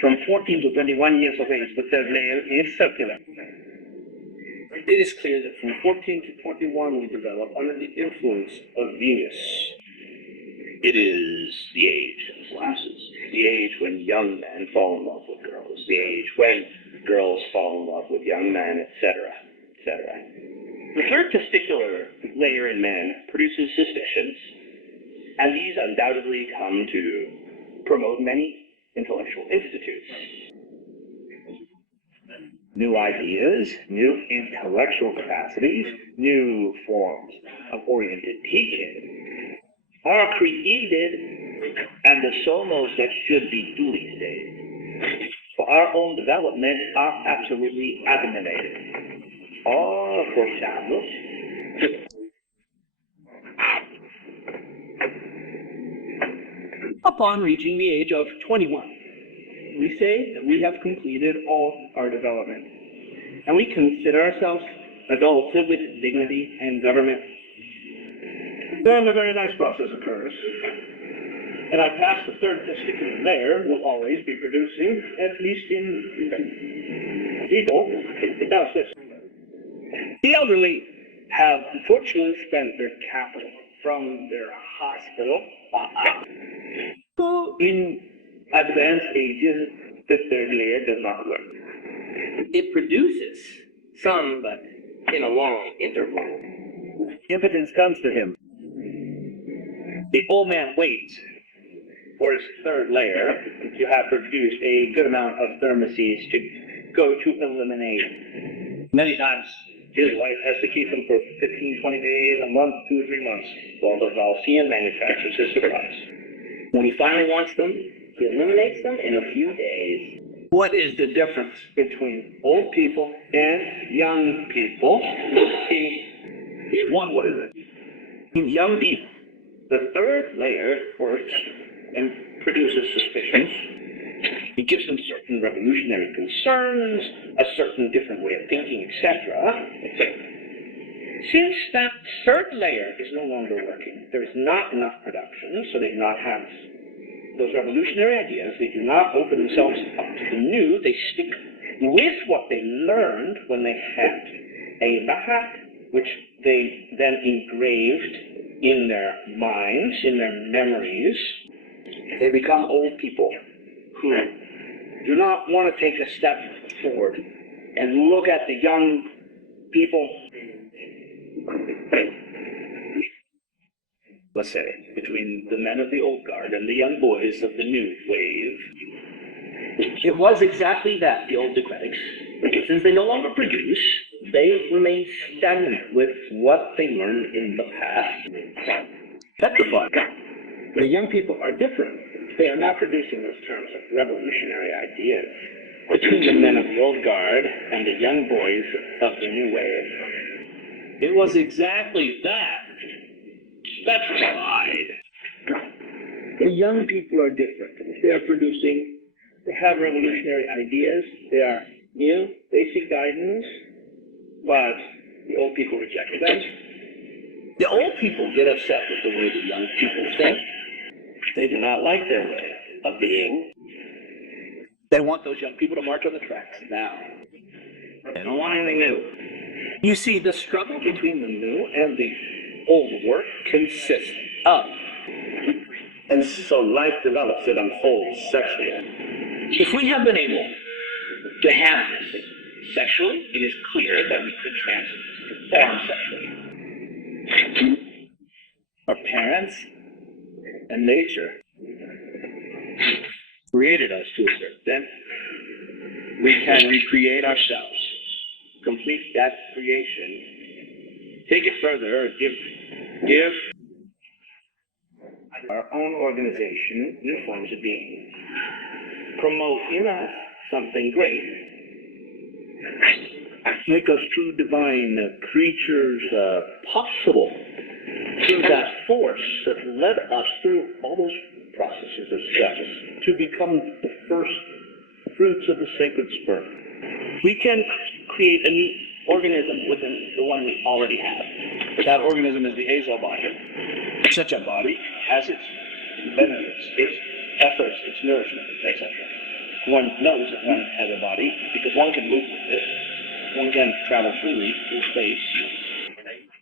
From 14 to 21 years of age, the third layer is circular. It is clear that from 14 to 21 we develop under the influence of Venus. It is the age of glasses, the age when young men fall in love with girls, the age when girls fall in love with young men, etc., etc. The third testicular layer in men produces suspicions, and these undoubtedly come to promote many intellectual institutes. New ideas, new intellectual capacities, new forms of oriented teaching are created, and the somos that should be duly stayed for our own development are absolutely eliminated or foreshadowed. Upon reaching the age of 21, we say that we have completed all our development, and we consider ourselves adults with dignity and government. Then a very nice process occurs, and I pass the third testicular layer will always be producing, at least in people, does this. The elderly have unfortunately spent their capital from their hospital so in advanced ages, the third layer does not work. It produces some, but in a long interval. Impotence comes to him. The old man waits for his third layer to have produced a good amount of thermoses to go to eliminate. Many times, his wife has to keep him for 15, 20 days, a month, 2 or 3 months, while the Valsian manufactures his supplies. When he finally wants them, he eliminates them in a few days. What is the difference between old people and young people? What is it? In young people, the third layer works and produces suspicions. It gives them certain revolutionary concerns, a certain different way of thinking, etc., etc. Since that third layer is no longer working, there is not enough production, so they do not have those revolutionary ideas, they do not open themselves up to the new, they stick with what they learned when they had a lahat, which they then engraved in their minds, in their memories. They become old people who do not want to take a step forward and look at the young people, let's say, between the men of the old guard and the young boys of the new wave. It was exactly that, the old Decretics. Since they no longer produce, they remain stagnant with what they learned in the past. Petrified. The young people are different. They are not producing those terms of revolutionary ideas. Between the men of the old guard and the young boys of the new wave. It was exactly that. Petrified. The young people are different. They are producing, they have revolutionary ideas, they are new, they seek guidance, but the old people reject them. The old people get upset with the way the young people think. They do not like their way of being. They want those young people to march on the tracks now. They don't want anything new. You see, the struggle between the new and the old work consists of, and so life develops, it unfolds sexually. If we have been able to have this sexually, it is clear that we could transform sexually. Our parents and nature created us to a certain extent. We can recreate ourselves, complete that creation, take it further, give our own organization new forms of being, promote in us something great, make us true divine creatures possible through that force that led us through all those processes of steps to become the first fruits of the sacred sperm. We can create a new organism within the one we already have. That organism is the azal body. Such a body has its benefits, its efforts, its nourishment, etc. one knows that one has a body because one can move with it. One can travel freely through space.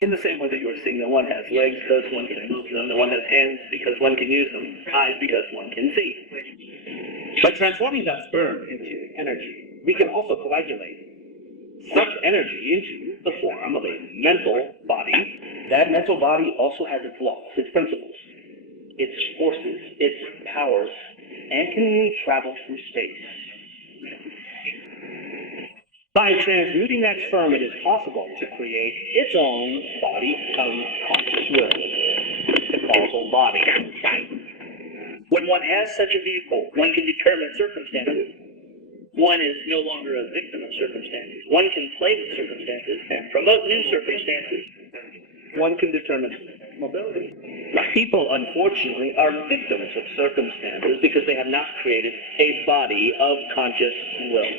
In the same way that you're seeing that one has legs because one can move them, that one has hands because one can use them, eyes because one can see. By transforming that sperm into energy, we can also coagulate such energy into the form of a mental body. That mental body also has its laws, its principles, its forces, its powers, and can travel through space. By transmuting that sperm, it is possible to create its own body of conscious will, the causal body. When one has such a vehicle, one can determine circumstances. One is no longer a victim of circumstances. One can play with circumstances and promote new circumstances. One can determine mobility. People, unfortunately, are victims of circumstances because they have not created a body of conscious will.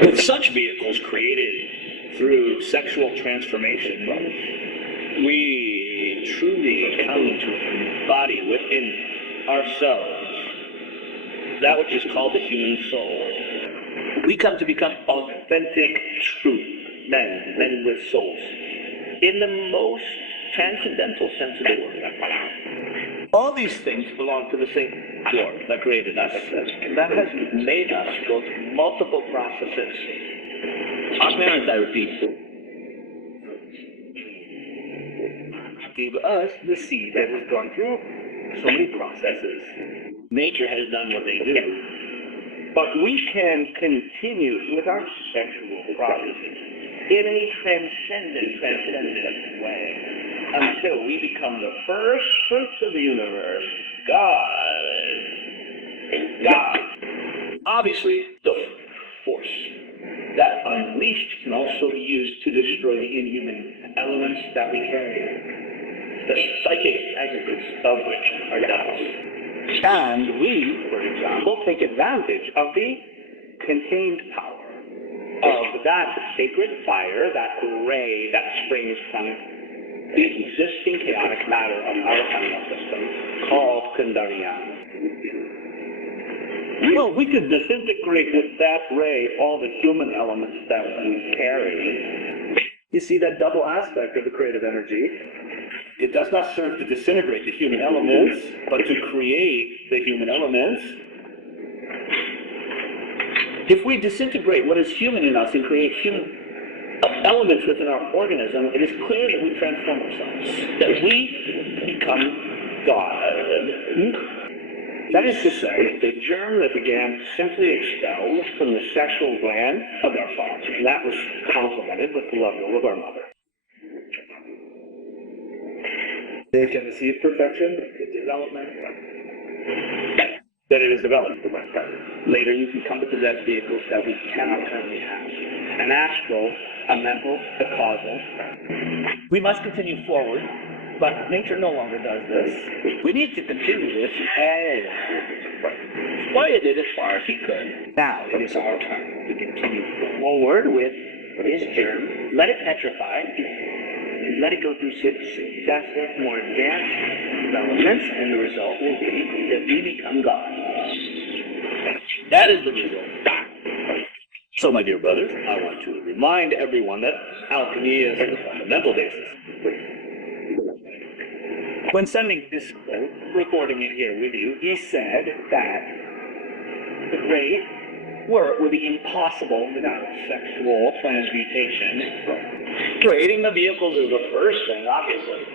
With such vehicles created through sexual transformation, we truly come to embody within ourselves that which is called the human soul. We come to become authentic, true men with souls, in the most transcendental sense of the word. All these things belong to the same Lord that created us, that has made us go through multiple processes. Our parents, I repeat, gave us the seed that has gone through so many processes. Nature has done what they do. But we can continue with our sexual processes in a transcendent way until we become the first fruits of the universe, God. Obviously, the force that unleashed can also be used to destroy the inhuman elements that we carry, the psychic aggregates of which are doubts. And we, for example, take advantage of the contained power of that sacred fire, that ray that springs from the existing chaotic matter of our animal system called Kundalini. Well, we could disintegrate with that ray all the human elements that we carry. You see that double aspect of the creative energy? It does not serve to disintegrate the human elements, but to create the human elements. If we disintegrate what is human in us and create human elements within our organism, it is clear that we transform ourselves, that we become God. That is to say, the germ that began simply expelled from the sexual gland of our father, and that was complemented with the love will of our mother. They can receive perfection, the development, that it is developed. Later you can come to possess vehicles that we cannot currently have. An astral, a mental, a causal. We must continue forward, but nature no longer does this. We need to continue this as Wyatt did as far as he could. Now it is our turn to continue forward with his germ. Let it petrify. Let it go through successive, more advanced developments, and the result will be that we become God. That is the result. So, my dear brothers, I want to remind everyone that alchemy is the fundamental basis. When sending this quote, recording it here with you, he said that the great work would be impossible without sexual transmutation. Creating the vehicles is the first thing, obviously.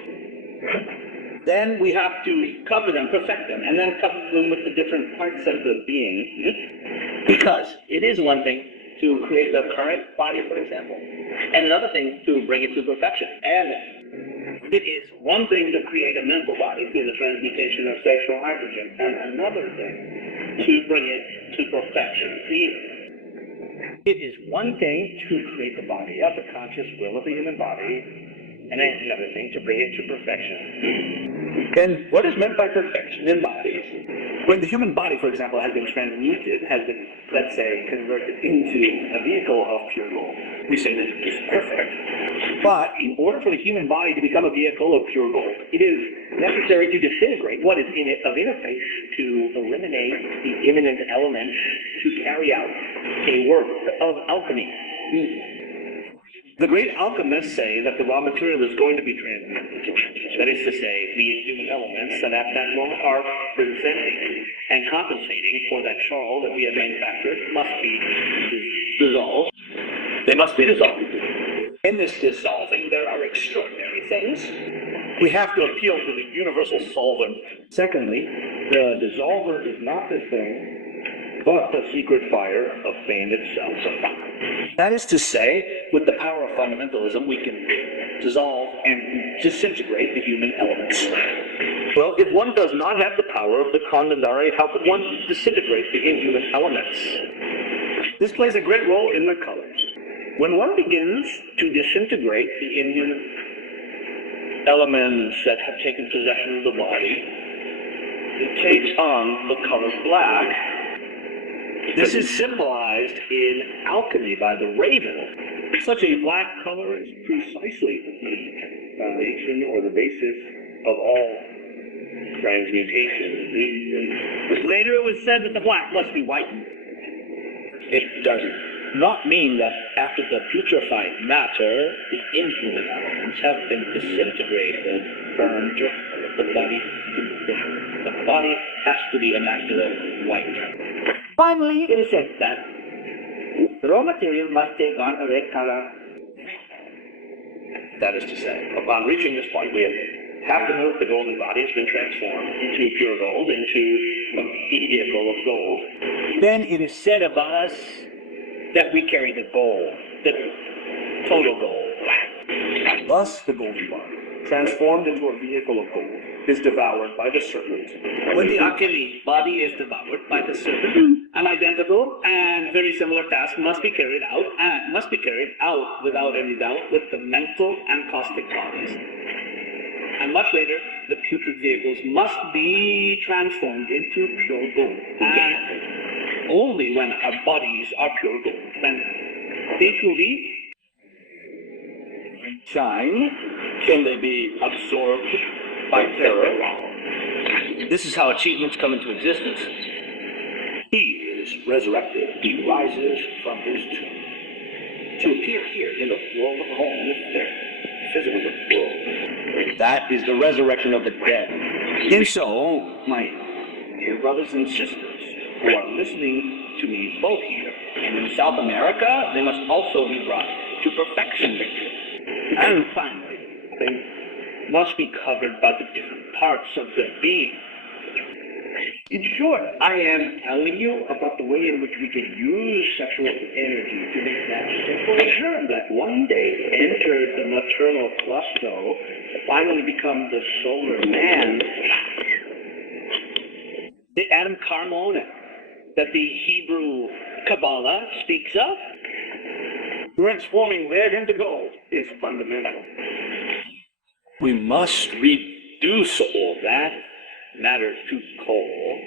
Then we have to cover them, perfect them, and then cover them with the different parts of the being. Because it is one thing to create the current body, for example, and another thing to bring it to perfection. And it is one thing to create a mental body through the transmutation of sexual hydrogen, and another thing to bring it to perfection here. It is one thing to create the body of the conscious will of the human body, and another thing to bring it to perfection. And what is meant by perfection in bodies? When the human body, for example, has been transmuted, has been, let's say, converted into a vehicle of pure gold, we say that it is perfect. But in order for the human body to become a vehicle of pure gold, it is necessary to disintegrate what is in it of interface to to eliminate the imminent element to carry out a work of alchemy. The great alchemists say that the raw material is going to be transmuted. That is to say, the inhuman elements that at that moment are presenting and compensating for that charl that we have manufactured must be dissolved. They must be dissolved. In this dissolving, there are extraordinary things. We have to appeal to the universal solvent. Secondly, the dissolver is not the thing, but the secret fire of fame itself. That is to say, with the power of fundamentalism, we can dissolve and disintegrate the human elements. Well, if one does not have the power of the condensare, how could one disintegrate the inhuman elements? This plays a great role in the colors. When one begins to disintegrate the inhuman elements that have taken possession of the body, it takes on the color black. This is symbolized in alchemy by the raven. Such a black color is precisely the foundation or the basis of all transmutation. Later it was said that the black must be whitened. It does not mean that after the putrefied matter, the inhuman elements have been disintegrated, burned, the body has to be immaculate white. Finally, it is said that the raw material must take on a red color. That is to say, upon reaching this point, we have to know that the golden body has been transformed into pure gold, into a vehicle of gold. Then it is said of us that we carry the gold, the total gold. Thus, the golden body, transformed into a vehicle of gold, is devoured by the serpent. When the alchemy body is devoured by the serpent, an identical and very similar task must be carried out, and must be carried out without any doubt with the mental and caustic bodies. And much later, the putrid vehicles must be transformed into pure gold. And only when our bodies are pure gold, when they truly shine, can they be absorbed by terror. This is how achievements come into existence. He is resurrected. He rises from his tomb to appear here in the world of home, the physical world. That is the resurrection of the dead. And so, my dear brothers and sisters who are listening to me both here and in South America, they must also be brought to perfection. And finally, they must be covered by the different parts of their being. In short, I am telling you about the way in which we can use sexual energy to make that simple germ that one day entered the maternal clusto to finally become the solar man, the Adam Carmona that the Hebrew Kabbalah speaks of. Transforming lead into gold is fundamental. We must reduce all that matter to coal,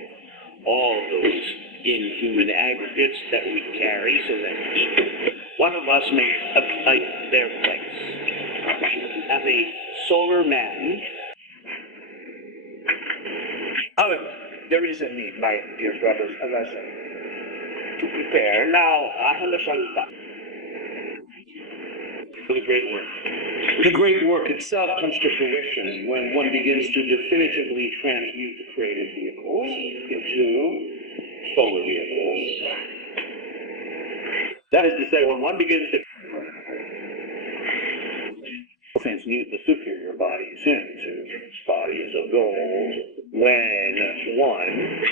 all those inhuman aggregates that we carry, so that each one of us may apply their place as a solar man. However, there is a need, my dear brothers, as I say, to prepare now for the great work. The great work itself comes to fruition when one begins to definitively transmute the created vehicles into solar vehicles. That is to say, when one begins to transmute the superior bodies into bodies of gold, when one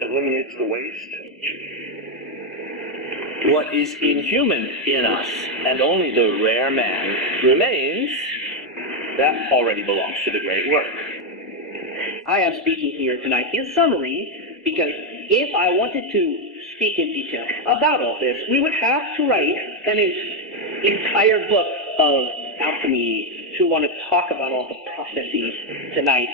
eliminates the waste, what is inhuman in us, and only the rare man remains, that already belongs to the great work. I am speaking here tonight in summary because if I wanted to speak in detail about all this, we would have to write an entire book of alchemy to want to talk about all the processes tonight.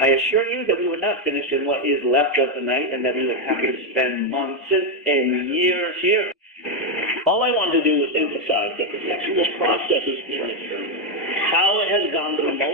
I assure you that we would not finish in what is left of the night, and that we would have to spend months and years here. All I want to do is emphasize that the sexual process is how it has gone through